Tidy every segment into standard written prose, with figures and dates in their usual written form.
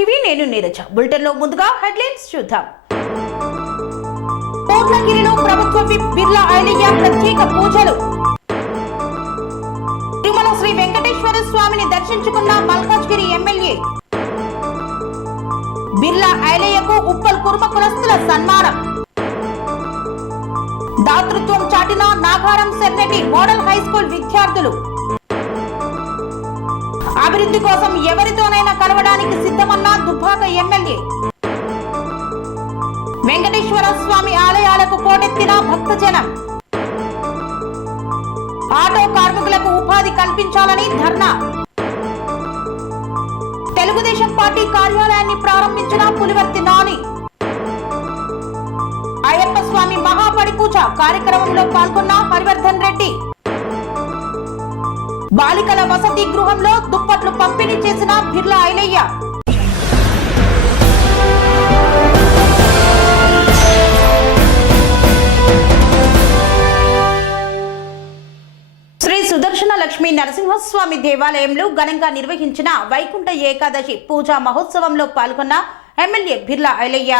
TV నేను Neeraja. Bulletin లో ముందుగా హెడ్లైన్స్ చూద్దాం. పూర్ణగిరిలో ప్రభుత్వ విప్ బిర్లా ఐలయ్య ప్రత్యేక పూజలు. తిరుమల శ్రీ వెంకటేశ్వర స్వామిని దర్శించుకున్న మల్కాజ్గిరి ఎమ్మెల్యే. బిర్లా ఐలయ్యకు ఉప్పల్ కుర్మ కులస్తుల సన్మానం. దాతృత్వం చాటిన నాగారం సెర్నెటి మోడల్ హై స్కూల్ విద్యార్థులు. అభివృద్ధి కోసం ఎవరితోనైనా కలవడానికి సిద్ధమన్న దుబ్బాక ఎమ్మెల్యే. వెంకటేశ్వర స్వామి ఆలయాలకు పోటెత్తిన భక్తజనం. ఆటో కార్మికులకు ఉపాధి కల్పించాలని ధర్నా. తెలుగుదేశం పార్టీ కార్యాలయాన్ని ప్రారంభించిన పులివర్తి నాని. అయ్యప్ప స్వామి మహాపడి పూజ కార్యక్రమంలో పాల్గొన్న హరివర్ధన్ రెడ్డి. బాలికల వసతి గృహంలో దుప్పట్లు పంపిణీ చేసిన బిర్లా ఐలయ్య. శ్రీ సుదర్శన లక్ష్మీ నరసింహస్వామి దేవాలయంలో ఘనంగా నిర్వహించిన వైకుంఠ ఏకాదశి పూజా మహోత్సవంలో పాల్గొన్న ఎమ్మెల్యే బిర్లా ఐలయ్య.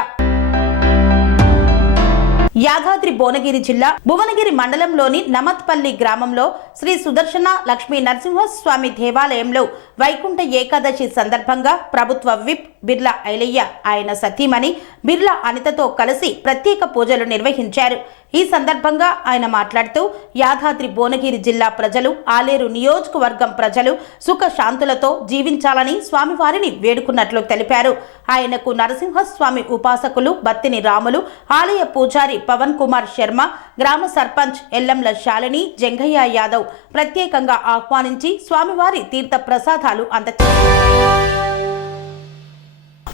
యాదాద్రి భువనగిరి జిల్లా భువనగిరి మండలంలోని నమత్పల్లి గ్రామంలో శ్రీ సుదర్శన లక్ష్మీ నరసింహస్వామి దేవాలయంలో వైకుంఠ ఏకాదశి సందర్భంగా ప్రభుత్వ విప్ బిర్లా ఐలయ్య ఆయన సతీమణి బిర్లా అనితతో కలిసి ప్రత్యేక పూజలు నిర్వహించారు. ఈ సందర్భంగా ఆయన మాట్లాడుతూ యాదాద్రి భువనగిరి జిల్లా ప్రజలు, ఆలేరు నియోజకవర్గం ప్రజలు సుఖ శాంతులతో జీవించాలని స్వామివారిని వేడుకున్నట్లు తెలిపారు. ఆయనకు నరసింహస్వామి ఉపాసకులు బత్తిని రాములు, ఆలయ పూజారి పవన్ కుమార్ శర్మ, గ్రామ సర్పంచ్ ఎల్లంల శాలిని, జంగయ్య యాదవ్ ప్రత్యేకంగా ఆహ్వానించి స్వామివారి తీర్థ ప్రసాదాలు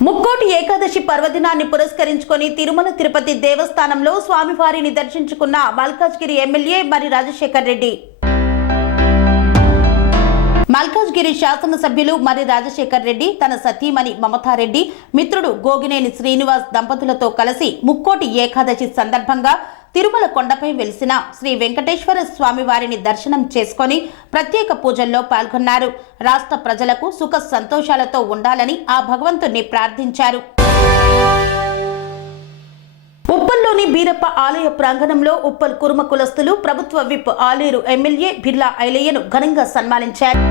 ముక్కోటి ఏకాదశి పర్వదినాన్ని పురస్కరించుకొని తిరుమల తిరుపతి దేవస్థానంలో స్వామివారిని దర్శించుకున్న మల్కాజ్గిరి ఎమ్మెల్యే మరి రాజశేఖర్ రెడ్డి. మల్కాజ్గిరి శాసనసభ్యులు మరి రాజశేఖర్ రెడ్డి తన సతీమణి మమతారెడ్డి, మిత్రుడు గోగినేని శ్రీనివాస్ దంపతులతో కలిసి ముక్కోటి ఏకాదశి సందర్భంగా తిరుమల కొండపై వెలిసిన శ్రీ వెంకటేశ్వర స్వామి వారిని దర్శనం చేసుకొని ప్రత్యేక పూజల్లో పాల్గొన్నారు. రాష్ట్ర ప్రజలకు సుఖ సంతోషాలతో ఉండాలని ఆ భగవంతుణ్ణి ప్రార్థించారు. ఉప్పల్లోని బీరప్ప ఆలయ ప్రాంగణంలో ఉప్పల్ కుర్మ కులస్తులు ప్రభుత్వ విప్ ఆలేరు ఎమ్మెల్యే బిర్లా ఐలయ్యను ఘనంగా సన్మానించారు.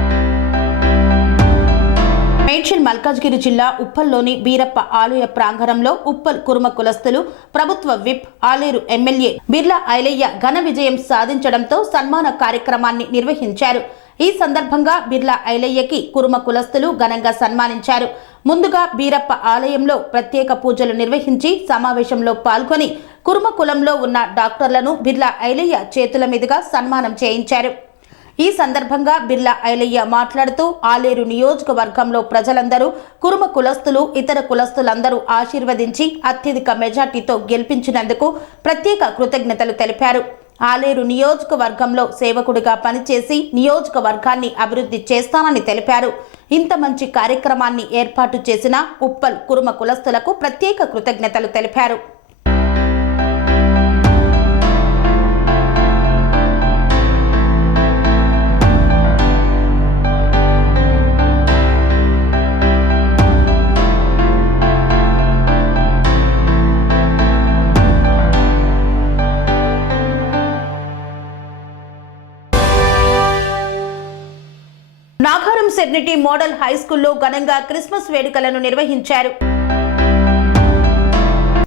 మేడ్చల్ మల్కాజ్గిరి జిల్లా ఉప్పల్లోని బీరప్ప ఆలయ ప్రాంగణంలో ఉప్పల్ కుర్మ కులస్తులు ప్రభుత్వ విప్ ఆలేరు ఎమ్మెల్యే బిర్లా ఐలయ్య ఘన విజయం సాధించడంతో సన్మాన కార్యక్రమాన్ని నిర్వహించారు. ఈ సందర్భంగా బిర్లా ఐలయ్యకి కుర్మ కులస్తులు ఘనంగా సన్మానించారు. ముందుగా బీరప్ప ఆలయంలో ప్రత్యేక పూజలు నిర్వహించి సమావేశంలో పాల్గొని కుర్మ కులంలో ఉన్న డాక్టర్లను బిర్లా ఐలయ్య చేతుల మీదుగా సన్మానం చేయించారు. ఈ సందర్భంగా బిర్లా ఐలయ్య మాట్లాడుతూ ఆలేరు నియోజకవర్గంలో ప్రజలందరూ కుర్మ కులస్తులు, ఇతర కులస్తులందరూ ఆశీర్వదించి అత్యధిక మెజార్టీతో గెలిపించినందుకు ప్రత్యేక కృతజ్ఞతలు తెలిపారు. ఆలేరు నియోజకవర్గంలో సేవకుడిగా పనిచేసి నియోజకవర్గాన్ని అభివృద్ధి చేస్తానని తెలిపారు. ఇంత మంచి కార్యక్రమాన్ని ఏర్పాటు చేసిన ఉప్పల్ కుర్మ కులస్తులకు ప్రత్యేక కృతజ్ఞతలు తెలిపారు. నాగారం సెర్నెటి మోడల్ హై స్కూల్లో ఘనంగా క్రిస్మస్ వేడుకలను నిర్వహించారు.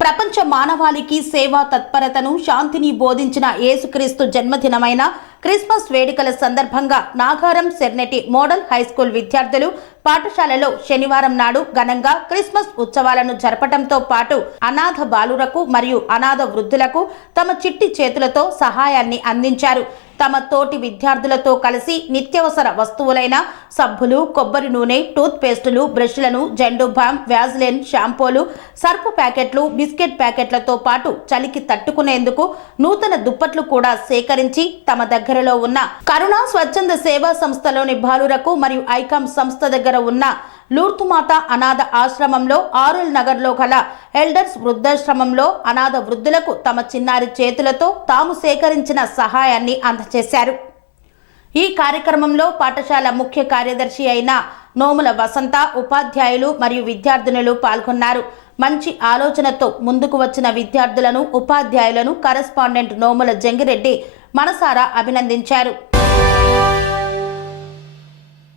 ప్రపంచ మానవాళికి సేవా తత్పరతను, శాంతిని బోధించిన యేసుక్రీస్తు జన్మదినమైన క్రిస్మస్ వేడుకల సందర్భంగా నాగారం సెర్నెటి మోడల్ హై స్కూల్ విద్యార్థులు పాఠశాలలో శనివారం నాడు ఘనంగా క్రిస్మస్ ఉత్సవాలను జరపడంతో పాటు అనాథ బాలురకు మరియు అనాథ వృద్ధులకు తమ చిట్టి చేతులతో సహాయాన్ని అందించారు. తమ తోటి విద్యార్థులతో కలిసి నిత్యావసర వస్తువులైన సబ్బులు, కొబ్బరి నూనె, టూత్ పేస్టులు, బ్రష్లను, జెండు బామ్, వ్యాజ్లైన్, షాంపూలు, సర్ఫ్ ప్యాకెట్లు, బిస్కెట్ ప్యాకెట్లతో పాటు చలికి తట్టుకునేందుకు నూతన దుప్పట్లు కూడా సేకరించి తమ దగ్గరలో ఉన్న కరుణ స్వచ్ఛంద సేవా సంస్థలోని బాలురకు మరియు ఐకామ్ సంస్థ దగ్గర ఉన్న లూర్తుమాత అనాథ ఆశ్రమంలో, ఆరుల్ నగర్లో గల ఎల్డర్స్ వృద్ధాశ్రమంలో అనాథ వృద్ధులకు తమ చిన్నారి చేతులతో తాము సేకరించిన సహాయాన్ని అందజేశారు. ఈ కార్యక్రమంలో పాఠశాల ముఖ్య కార్యదర్శి అయిన నోముల వసంత, ఉపాధ్యాయులు మరియు విద్యార్థినులు పాల్గొన్నారు. మంచి ఆలోచనతో ముందుకు వచ్చిన విద్యార్థులను, ఉపాధ్యాయులను కరెస్పాండెంట్ నోముల జంగిరెడ్డి మనసారా అభినందించారు.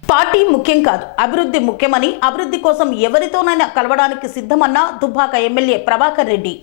పార్టీ ముఖ్యం కాదు, అభివృద్ధి ముఖ్యమని, అభివృద్ధి కోసం ఎవరితోనైనా కలవడానికి సిద్ధమన్న దుబ్బాక ఎమ్మెల్యే ప్రభాకర్ రెడ్డి.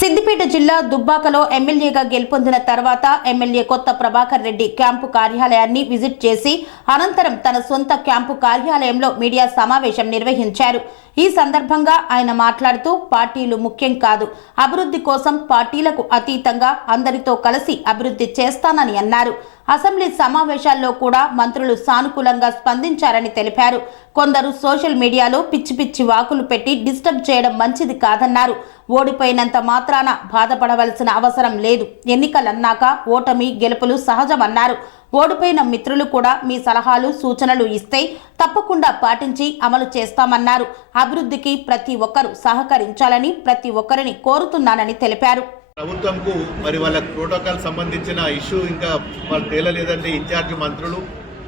సిద్దిపేట జిల్లా దుబ్బాకలో ఎమ్మెల్యేగా గెలుపొందిన తర్వాత ఎమ్మెల్యే కొత్త ప్రభాకర్ రెడ్డి క్యాంపు కార్యాలయాన్ని విజిట్ చేసి అనంతరం తన సొంత క్యాంపు కార్యాలయంలో మీడియా సమావేశం నిర్వహించారు. ఈ సందర్భంగా ఆయన మాట్లాడుతూ పార్టీలు ముఖ్యం కాదు, అభివృద్ధి కోసం పార్టీలకు అతీతంగా అందరితో కలిసి అభివృద్ధి చేస్తానని అన్నారు. అసెంబ్లీ సమావేశాల్లో కూడా మంత్రులు సానుకూలంగా స్పందించారని తెలిపారు. కొందరు సోషల్ మీడియాలో పిచ్చి పిచ్చి వాకులు పెట్టి డిస్టర్బ్ చేయడం మంచిది కాదన్నారు. ఓడిపోయినంత మాత్రాన బాధపడవలసిన అవసరం లేదు. ఎన్నికలన్నాక ఓటమి గెలుపులు సహజమన్నారు. ఓడిపోయిన మిత్రులు కూడా మీ సలహాలు సూచనలు ఇస్తే తప్పకుండా పాటించి అమలు చేస్తామన్నారు. అభివృద్ధికి ప్రతి ఒక్కరూ సహకరించాలని ప్రతి ఒక్కరిని కోరుతున్నానని తెలిపారు. ప్రభుత్వంకు మరి వాళ్ళ ప్రోటోకాల్ సంబంధించిన ఇష్యూ ఇంకా వాళ్ళు తేలలేదండి. ఇన్ఛార్జ్ మంత్రులు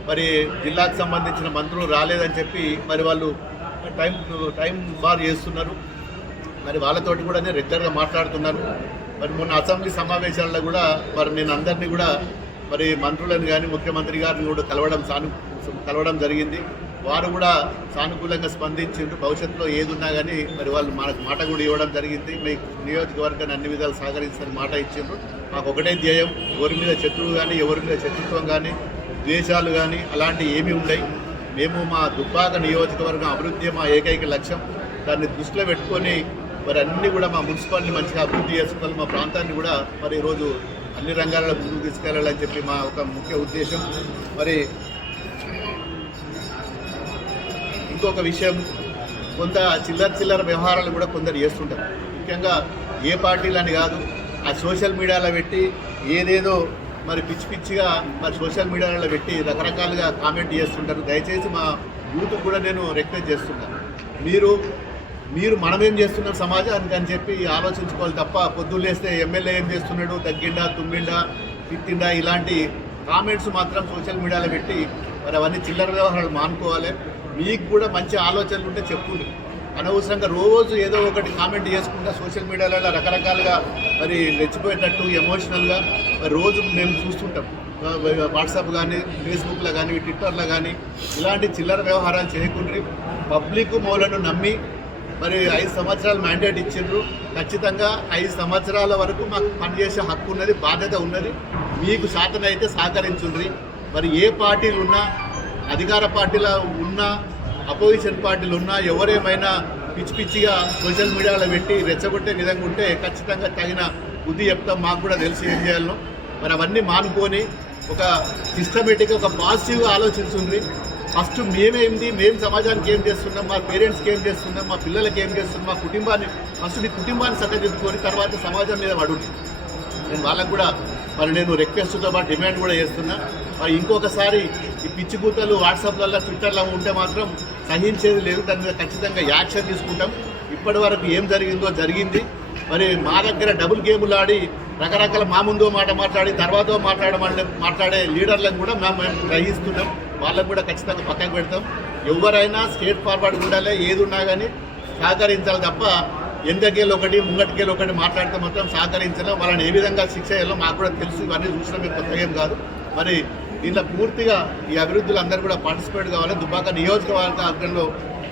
మరి జిల్లాకు సంబంధించిన మంత్రులు రాలేదని చెప్పి మరి వాళ్ళు టైం బార్ చేస్తున్నారు. మరి వాళ్ళతోటి కూడా నేను రెగ్యులర్గా మాట్లాడుతున్నాను. మరి మొన్న అసెంబ్లీ సమావేశాల్లో కూడా మరి నేను అందరినీ కూడా మరి మంత్రులను కానీ ముఖ్యమంత్రి గారిని కూడా కలవడం జరిగింది. వారు కూడా సానుకూలంగా స్పందించారు. భవిష్యత్తులో ఏదున్నా కానీ మరి వాళ్ళు మనకు మాట కూడా ఇవ్వడం జరిగింది. మీ నియోజకవర్గాన్ని అన్ని విధాలు సహకరిస్తారని మాట ఇచ్చారు. మాకు ఒకటే ధ్యేయం, ఎవరి మీద శత్రువు కానీ ఎవరి మీద శత్రుత్వం కానీ ద్వేషాలు కానీ అలాంటివి ఏమీ ఉండవు. మేము మా దుబ్బాక నియోజకవర్గం అభివృద్ధి మా ఏకైక లక్ష్యం. దాన్ని దృష్టిలో పెట్టుకొని మరి అన్నీ కూడా మా మున్సిపాలిటీ మంచిగా అభివృద్ధి చేసుకోవాలి, మా ప్రాంతాన్ని కూడా మరి ఈరోజు అన్ని రంగాలలో ముందుకు తీసుకెళ్లాలని చెప్పి మా ఒక ముఖ్య ఉద్దేశం. మరి ఇంకొక విషయం, కొంత చిల్లర వ్యవహారాలు కూడా కొందరు చేస్తుంటారు. ముఖ్యంగా ఏ పార్టీలని కాదు, ఆ సోషల్ మీడియాలో పెట్టి ఏదేదో మరి పిచ్చిగా మరి సోషల్ మీడియాలో పెట్టి రకరకాలుగా కామెంట్ చేస్తుంటారు. దయచేసి మా యూత్ కూడా నేను రిక్వెస్ట్ చేస్తున్నాను, మీరు మనమేం చేస్తున్నారు సమాజానికి అని చెప్పి ఆలోచించుకోవాలి తప్ప పొద్దున్న లేస్తే ఎమ్మెల్యే ఏం చేస్తున్నాడు, తగ్గిండా తుమ్మిండా తిట్టిండా ఇలాంటి కామెంట్స్ మాత్రం సోషల్ మీడియాలో పెట్టి మరి అవన్నీ చిల్లర వ్యవహారాలు మానుకోవాలి. మీకు కూడా మంచి ఆలోచనలు ఉంటే చెప్పుండ్రి. అనవసరంగా రోజు ఏదో ఒకటి కామెంట్ చేసుకుంటా సోషల్ మీడియాలో రకరకాలుగా మరి రెచ్చిపోయేటట్టు ఎమోషనల్గా మరి రోజు మేము చూస్తుంటాం. వాట్సాప్ కానీ ఫేస్బుక్లో కానీ ట్విట్టర్లో కానీ ఇలాంటి చిల్లర వ్యవహారాలు చేయకుండ్రి. పబ్లిక్ మౌలను నమ్మి మరి 5 సంవత్సరాలు మ్యాండేట్ ఇచ్చిండ్రు. ఖచ్చితంగా 5 సంవత్సరాల వరకు మాకు పనిచేసే హక్కు ఉన్నది, బాధ్యత ఉన్నది. మీకు శాతనైతే సహకరించుండ్రి. మరి ఏ పార్టీలు ఉన్నా, అధికార పార్టీలో ఉన్నా, అపోజిషన్ పార్టీలు ఉన్నా, ఎవరేమైనా పిచ్చిగా సోషల్ మీడియాలో పెట్టి రెచ్చగొట్టే విధంగా ఉంటే ఖచ్చితంగా తగిన బుద్ధి చెప్తాం. మాకు కూడా తెలిసి ఏం చేయాలో. మరి అవన్నీ మానుకొని ఒక సిస్టమేటిక్గా ఒక పాజిటివ్గా ఆలోచించుండ్రి. ఫస్ట్ మేము సమాజానికి ఏం చేస్తున్నాం, మా పేరెంట్స్కి ఏం చేస్తున్నాం, మా పిల్లలకి ఏం చేస్తున్నాం, మా కుటుంబాన్ని ఫస్ట్ మీ కుటుంబాన్ని చక్కదిద్దుకొని తర్వాత సమాజం మీద పడుంది. నేను వాళ్ళకు కూడా మరి నేను రిక్వెస్ట్తో పాటు డిమాండ్ కూడా చేస్తున్నా. మరి ఇంకొకసారి ఈ పిచ్చి కూతలు వాట్సాప్లలో ట్విట్టర్లో ఉంటే మాత్రం సహించేది లేదు. దాని మీద ఖచ్చితంగా యాక్షన్ తీసుకుంటాం. ఇప్పటి వరకు ఏం జరిగిందో జరిగింది. మరి మా దగ్గర డబుల్ గేములు ఆడి రకరకాల మా ముందో మాట మాట్లాడి తర్వాత మాట్లాడే లీడర్లను కూడా మేము గ్రహిస్తున్నాం. వాళ్ళకు కూడా ఖచ్చితంగా పక్కకు పెడతాం. ఎవరైనా స్ట్రేట్ ఫార్వర్డ్ ఉండాలి, ఏది ఉన్నా కానీ సహకరించాలి తప్ప వెనకకేళ్ళు ఒకటి ముంగటికేళ్ళు ఒకటి మాట్లాడితే మాత్రం సహకరించలేం. వాళ్ళని ఏ విధంగా శిక్ష చేయాలో మాకు కూడా తెలుసు. ఇవన్నీ చూసినా మీకు కొత్తగా ఏం కాదు. మరి దీంట్లో పూర్తిగా ఈ అభివృద్ధులు అందరూ కూడా పార్టిసిపేట్ కావాలి. దుబ్బాక నియోజకవర్గంలో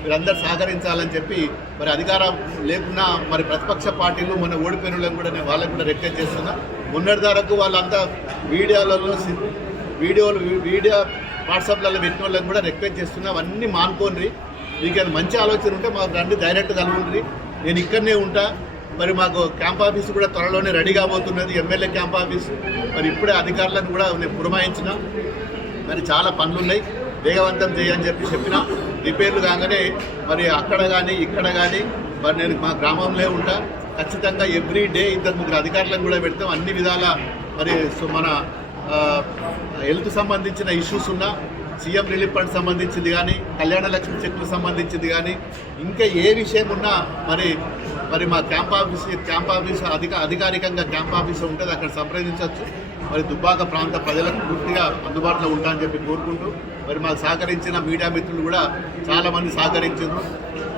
మీరందరూ సహకరించాలని చెప్పి మరి అధికారం లేకున్నా మరి ప్రతిపక్ష పార్టీలు మొన్న ఓడిపోయిన వాళ్ళని కూడా నేను వాళ్ళకు కూడా రిక్వెస్ట్ చేస్తున్నా. మొన్నటి ధరకు వాళ్ళంతా వీడియో వాట్సాప్లలో పెట్టిన వాళ్ళని కూడా రిక్వెస్ట్ చేస్తున్నా. అవన్నీ మానుకోండి. మీకు అది మంచి ఆలోచన ఉంటే మాకు రండి, డైరెక్ట్ కలుగుండ్రి. నేను ఇక్కడనే ఉంటా. మరి మాకు క్యాంప్ ఆఫీస్ కూడా త్వరలోనే రెడీ కాబోతున్నది, ఎమ్మెల్యే క్యాంప్ ఆఫీస్. మరి ఇప్పుడే అధికారులను కూడా నేను పురమాయించిన. మరి చాలా పనులు ఉన్నాయి, వేగవంతం చేయని చెప్పిన. రిపేర్లు కాగానే మరి అక్కడ కానీ ఇక్కడ కానీ మరి నేను మా గ్రామంలో ఉంటా. ఖచ్చితంగా ఎవ్రీ డే 2-3 అధికారులను కూడా పెడతాం. అన్ని విధాల మరి మన హెల్త్ సంబంధించిన ఇష్యూస్ ఉన్నా, సీఎం రిలీఫ్ ఫండ్ సంబంధించింది కానీ, కళ్యాణ లక్ష్మి చెక్కులకు సంబంధించింది కానీ, ఇంకా ఏ విషయం ఉన్నా మరి మా క్యాంప్ ఆఫీస్ అధికారికంగా క్యాంప్ ఆఫీస్ ఉంటుంది, అక్కడ సంప్రదించవచ్చు. మరి దుబ్బాక ప్రాంత ప్రజలకు పూర్తిగా అందుబాటులో ఉంటామని చెప్పి కోరుకుంటూ మరి మాకు సహకరించిన మీడియా మిత్రులు కూడా చాలామంది సహకరించారు.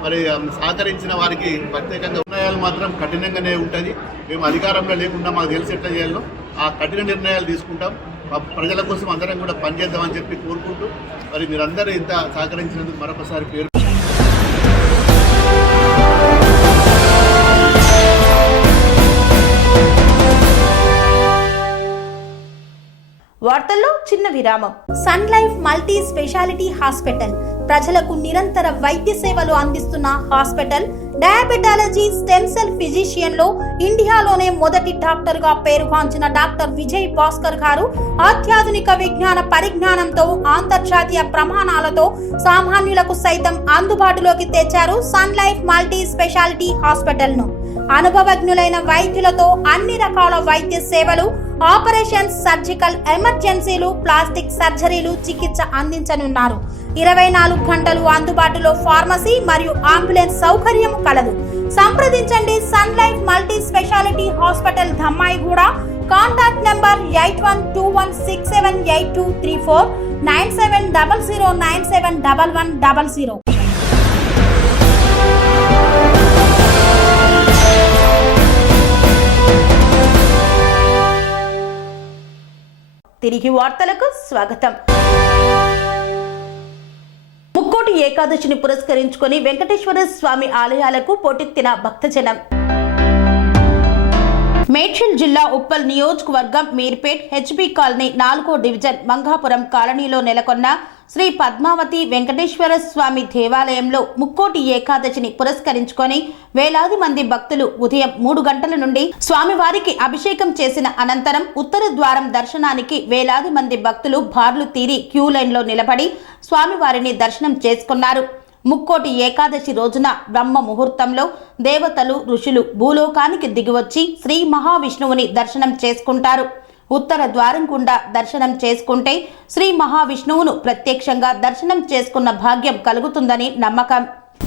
మరి సహకరించిన వారికి ప్రత్యేకంగా నిర్ణయాలు మాత్రం కఠినంగానే ఉంటుంది. మేము అధికారంలో లేకుండా మాకు తెలిసి ఎట్లా చేయాలో ఆ కఠిన నిర్ణయాలు తీసుకుంటాం. ప్రజల కోసం అందరం కూడా పనిచేద్దామని చెప్పి కోరుకుంటూ మరి మీరందరూ ఇంత సహకరించినందుకు మరొకసారి పేరు. వార్తల్లో చిన్న విరామం. Sun Life multi speciality hospital ప్రజలకు నిరంతర వైద్య సేవలు అందిస్తున్న hospital. Diabetology, stem cell physician లో ఇండియాలోనే మొదటి డాక్టర్ గా పేరుగాంచిన డాక్టర్ విజయ్ భాస్కర్ గారు అత్యాధునిక విజ్ఞాన పరిజ్ఞానంతో అంతర్జాతీయ ప్రమాణాలతో సామాన్యులకు సైతం అందుబాటులోకి తెచ్చారు Sun Life multi speciality hospital ను. అనుభవజ్ఞులైన వైద్యులతో అన్ని రకాల వైద్య సేవలు, ఆపరేషన్స్, సర్జికల్ ఎమర్జెన్సీలు, ప్లాస్టిక్ సర్జరీలు, చికిత్స అందించనున్నారు. 24 గంటలు అందుబాటులో ఫార్మసీ మరియు అంబులెన్స్ సౌకర్యం కలదు. సంప్రదించండి Sun Life multi speciality hospital, Dammaiguda. Contact number 8121678234, 9700971100. తిరిగి వార్తలకు స్వాగతం. ముక్కోటి ఏకాదశిని పురస్కరించుకొని వెంకటేశ్వర స్వామి ఆలయాలకు పోటెత్తిన భక్తజనం. మేడ్చల్ జిల్లా ఉప్పల్ నియోజకవర్గం మీర్పేట్ హెచ్బి కాలనీ 4వ డివిజన్ మంగాపురం కాలనీలో నెలకొన్న శ్రీ పద్మావతి వెంకటేశ్వర స్వామి దేవాలయంలో ముక్కోటి ఏకాదశిని పురస్కరించుకొని వేలాది మంది భక్తులు ఉదయం 3 గంటల నుండి స్వామివారికి అభిషేకం చేసిన అనంతరం ఉత్తర ద్వారం దర్శనానికి వేలాది మంది భక్తులు బార్లు తీరి క్యూ లైన్లో నిలబడి స్వామివారిని దర్శనం చేసుకున్నారు. ముక్కోటి ఏకాదశి రోజున బ్రహ్మ ముహూర్తంలో దేవతలు, ఋషులు భూలోకానికి దిగివచ్చి శ్రీ మహావిష్ణువుని దర్శనం చేసుకుంటారు. ఉత్తర ద్వారం గుండా దర్శనం చేసుకుంటే శ్రీ మహావిష్ణువును ప్రత్యక్షంగా దర్శనం చేసుకున్న భాగ్యం కలుగుతుందని నమ్మకం.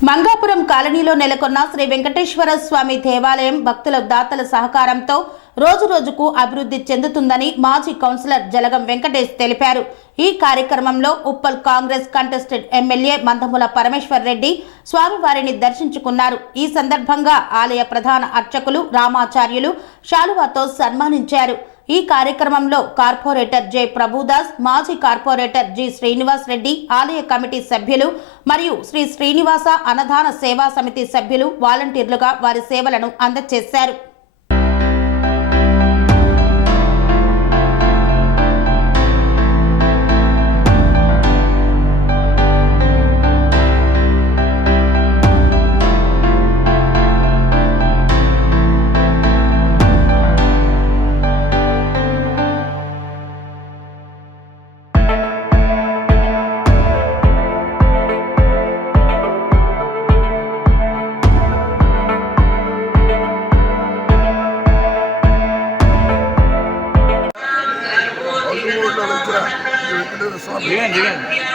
మంగాపురం కాలనీలో నెలకొన్న శ్రీ వెంకటేశ్వర స్వామి దేవాలయం భక్తుల దాతల సహకారంతో రోజు రోజుకు అభివృద్ధి చెందుతుందని మాజీ కౌన్సిలర్ జలగం వెంకటేష్ తెలిపారు. ఈ కార్యక్రమంలో ఉప్పల్ కాంగ్రెస్ కంటెస్టెడ్ ఎమ్మెల్యే మందముల పరమేశ్వర్ రెడ్డి స్వామివారిని దర్శించుకున్నారు. ఈ సందర్భంగా ఆలయ ప్రధాన అర్చకులు రామాచార్యులు శాలువాతో సన్మానించారు. ఈ కార్యక్రమంలో కార్పొరేటర్ జె ప్రభుదాస్, మాజీ కార్పొరేటర్ జి శ్రీనివాస్ రెడ్డి, ఆలయ కమిటీ సభ్యులు మరియు శ్రీ శ్రీనివాస అన్నదాన సేవా సమితి సభ్యులు వాలంటీర్లుగా వారి సేవలను అందజేశారు.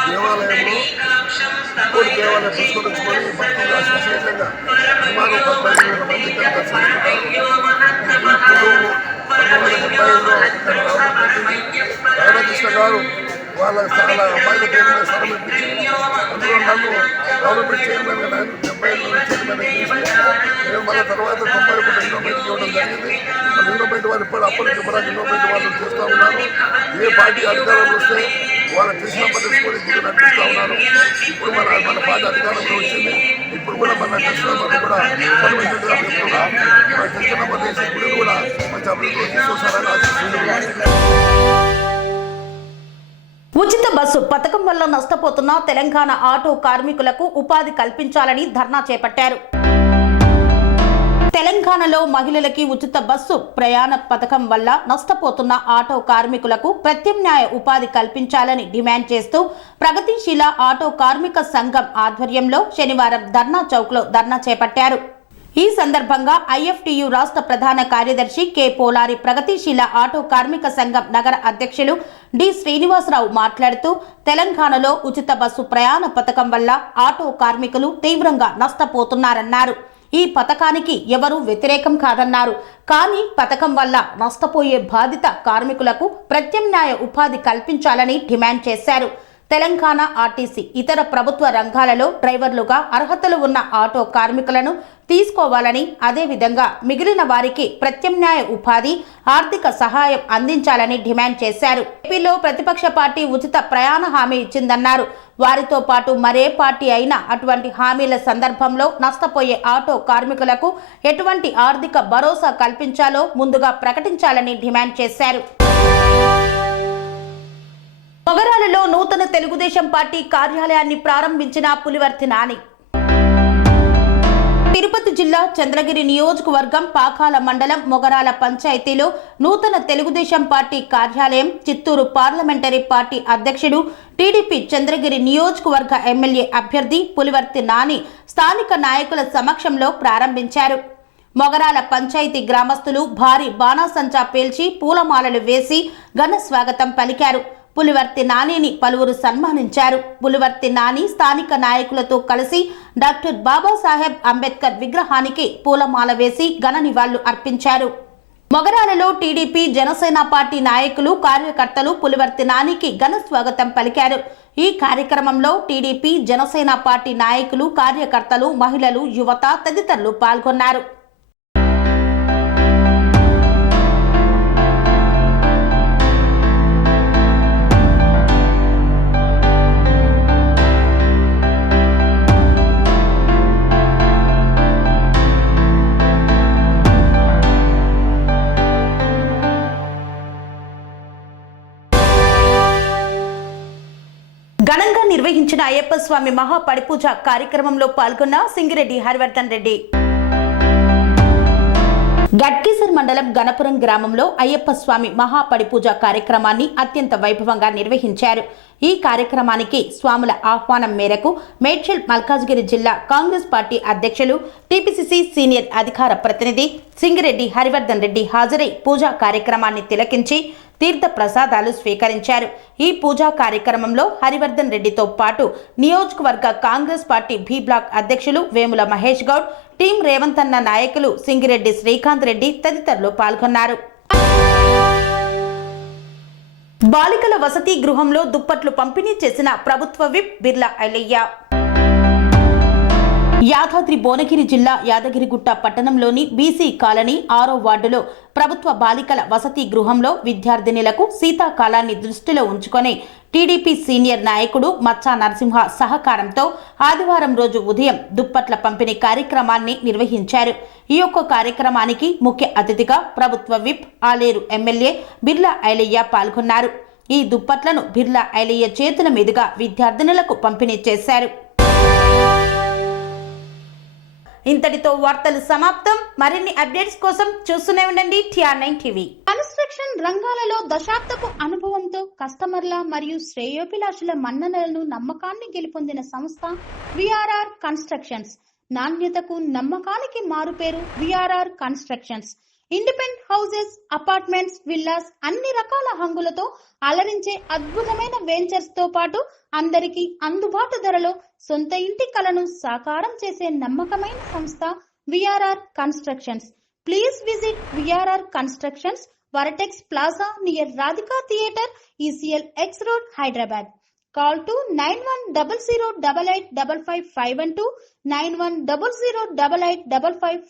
దేవాలయంలో ఇంకోటి దేవాలయం పుష్కరించుకొని భక్తులు విశేషంగా సుమారు 15,000 మంది ఇక్కడ దర్శించుకుంటారు. రాధాకృష్ణ గారు వాళ్ళ చాలా అమ్మాయిల పేరు మీద స్థలం ఇప్పించి అందులో నన్ను గవర్నమెంట్ చైర్మన్గా 75 చైర్మన్ చేసి నేను మన తర్వాత 90 కూడా ఇన్నోమెంట్ ఇవ్వడం జరిగింది. మన ఇన్నోమెంట్ వాళ్ళు ఇప్పుడు అప్పటికి ఇవ్వడానికి ఇన్నోమెంట్ వాళ్ళు చేస్తూ ఉన్నారు. ఏ పార్టీ అధికారంలో వస్తే వాళ్ళ కృష్ణమ్మ తెలుసుకొని గుడి నడిపిస్తూ ఉన్నారు. ఇప్పుడు మన పార్టీ అధికారంలో వచ్చింది. ఇప్పుడు కూడా మన కృష్ణమ్మని కూడా పర్మిషన్గా చెప్తున్నాం. మన కృష్ణమ్మ చేసే గుడిని కూడా మంచి అభివృద్ధి తీసుకొస్తారని ఆశిస్తున్నాం. ఉచిత బస్సు పథకం వల్ల నష్టపోతున్న తెలంగాణ ఆటో కార్మికులకు ఉపాధి కల్పించాలని ధర్నా చేపట్టారు. తెలంగాణలో మహిళలకి ఉచిత బస్సు ప్రయాణ పథకం వల్ల నష్టపోతున్న ఆటో కార్మికులకు ప్రత్యామ్నాయ ఉపాధి కల్పించాలని డిమాండ్ చేస్తూ ప్రగతిశీల ఆటో కార్మిక సంఘం ఆధ్వర్యంలో శనివారం ధర్నా చౌక్లో ధర్నా చేపట్టారు. ఈ సందర్భంగా ఐఎఫ్టియు రాష్ట్ర ప్రధాన కార్యదర్శి కె పోలారి, ప్రగతిశీల ఆటో కార్మిక సంఘం నగర అధ్యక్షులు డి శ్రీనివాసరావు మాట్లాడుతూ తెలంగాణలో ఉచిత బస్సు ప్రయాణ పథకం వల్ల ఆటో కార్మికులు తీవ్రంగా నష్టపోతున్నారన్నారు. ఈ పథకానికి ఎవరూ వ్యతిరేకం కాదన్నారు. కానీ పథకం వల్ల నష్టపోయే బాధిత కార్మికులకు ప్రత్యామ్నాయ ఉపాధి కల్పించాలని డిమాండ్ చేశారు. తెలంగాణ ఆర్టీసీ ఇతర ప్రభుత్వ రంగాలలో డ్రైవర్లుగా అర్హతలు ఉన్న ఆటో కార్మికులను తీసుకోవాలని, అదేవిధంగా మిగిలిన వారికి ప్రత్యామ్నాయ ఉపాధి ఆర్థిక సహాయం అందించాలని డిమాండ్ చేశారు. ఏపీలో ప్రతిపక్ష పార్టీ ఉచిత ప్రయాణ హామీ ఇచ్చిందన్నారు. వారితో పాటు మరే పార్టీ అయినా అటువంటి హామీల సందర్భంలో నష్టపోయే ఆటో కార్మికులకు ఎటువంటి ఆర్థిక భరోసా కల్పించాలో ముందుగా ప్రకటించాలని డిమాండ్ చేశారు. మొగరాలలో నూతన తెలుగుదేశం పార్టీ కార్యాలయాన్ని ప్రారంభించిన పులివర్తి నాని. తిరుపతి జిల్లా చంద్రగిరి నియోజకవర్గం పాకాల మండలం మొగరాల పంచాయతీలో నూతన తెలుగుదేశం పార్టీ కార్యాలయం చిత్తూరు పార్లమెంటరీ పార్టీ అధ్యక్షుడు టీడీపీ చంద్రగిరి నియోజకవర్గ ఎమ్మెల్యే అభ్యర్థి పులివర్తి నాని స్థానిక నాయకుల సమక్షంలో ప్రారంభించారు. మొగరాల పంచాయతీ గ్రామస్తులు భారీ బాణాసంచా పేల్చి పూలమాలలు వేసి ఘన స్వాగతం పలికారు. పులివర్తి నానిని పలువురు సన్మానించారు. పులివర్తి నాని స్థానిక నాయకులతో కలిసి డాక్టర్ బాబాసాహెబ్ అంబేద్కర్ విగ్రహానికి పూలమాల వేసి ఘన నివాళులు అర్పించారు. మొగరాలలో టీడీపీ జనసేన పార్టీ నాయకులు కార్యకర్తలు పులివర్తి నానికి ఘన స్వాగతం పలికారు. ఈ కార్యక్రమంలో టీడీపీ జనసేన పార్టీ నాయకులు కార్యకర్తలు మహిళలు యువత తదితరులు పాల్గొన్నారు. ఘనంగా నిర్వహించిన అయ్యప్ప స్వామి మహాపడిపూజ కార్యక్రమంలో పాల్గొన్న సింగిరెడ్డి హరివర్ధన్ రెడ్డి. గట్కేసర్ మండలం గణపురం గ్రామంలో అయ్యప్ప స్వామి మహాపడిపూజ కార్యక్రమాన్ని అత్యంత వైభవంగా నిర్వహించారు. ఈ కార్యక్రమానికి స్వాముల ఆహ్వానం మేరకు మేడ్చల్ మల్కాజ్గిరి జిల్లా కాంగ్రెస్ పార్టీ అధ్యక్షులు టీపీసీసీ సీనియర్ అధికార ప్రతినిధి సింగిరెడ్డి హరివర్ధన్ రెడ్డి హాజరై పూజా కార్యక్రమాన్ని తిలకించి తీర్థ ప్రసాదాలు స్వీకరించారు. ఈ పూజా కార్యక్రమంలో హరివర్ధన్ రెడ్డితో పాటు నియోజకవర్గ కాంగ్రెస్ పార్టీ బి బ్లాక్ అధ్యక్షులు వేముల మహేష్ గౌడ్, టీం రేవంత్ అన్న నాయకులు సింగిరెడ్డి శ్రీకాంత్ రెడ్డి తదితరులు పాల్గొన్నారు. బాలికల వసతి గృహంలో దుప్పట్లు పంపిణీ చేసిన ప్రభుత్వ విప్ బిర్లా ఐలయ్య. యాదాద్రి భువనగిరి జిల్లా యాదగిరిగుట్ట పట్టణంలోని బీసీ కాలనీ 6వ వార్డులో ప్రభుత్వ బాలికల వసతి గృహంలో విద్యార్థినులకు శీతాకాలాన్ని దృష్టిలో ఉంచుకొని టీడీపీ సీనియర్ నాయకుడు మచ్చా నరసింహ సహకారంతో ఆదివారం రోజు ఉదయం దుప్పట్ల పంపిణీ కార్యక్రమాన్ని నిర్వహించారు. ఈ యొక్క కార్యక్రమానికి ముఖ్య అతిథిగా ప్రభుత్వ విప్ ఆలేరు ఎమ్మెల్యే బిర్లా ఐలయ్య పాల్గొన్నారు. ఈ దుప్పట్లను బిర్లా ఐలయ్య చేతుల మీదుగా విద్యార్థినులకు పంపిణీ చేశారు. ఇంతటితో వార్తలు సమాప్తం. మరిన్ని అప్డేట్స్ కోసం చూస్తూనే ఉండండి TR9 టీవీ. కన్స్ట్రక్షన్ రంగాలలో దశాబ్దపు అనుభవంతో కస్టమర్ల మరియు శ్రేయోభిలాషుల మన్ననలను నమ్మకాన్ని గెలుపొందిన సంస్థ VRR కన్స్ట్రక్షన్స్. నాణ్యతకు నమ్మకానికి మారుపేరు VRR constructions. Independent houses, apartments, villas అన్ని రకాల హంగులతో అలరించే అద్భుతమైన వెంచర్స్ తో పాటు అందరికీ అందుబాటు ధరలో సొంత ఇంటి కలను సాకారం చేసే నమ్మకమైన సంస్థ VRR constructions. Please visit VRR constructions, వరటెక్స్ plaza near Radhika theatre, ECL X Road, Hyderabad. Call to 910088555512 9100885555.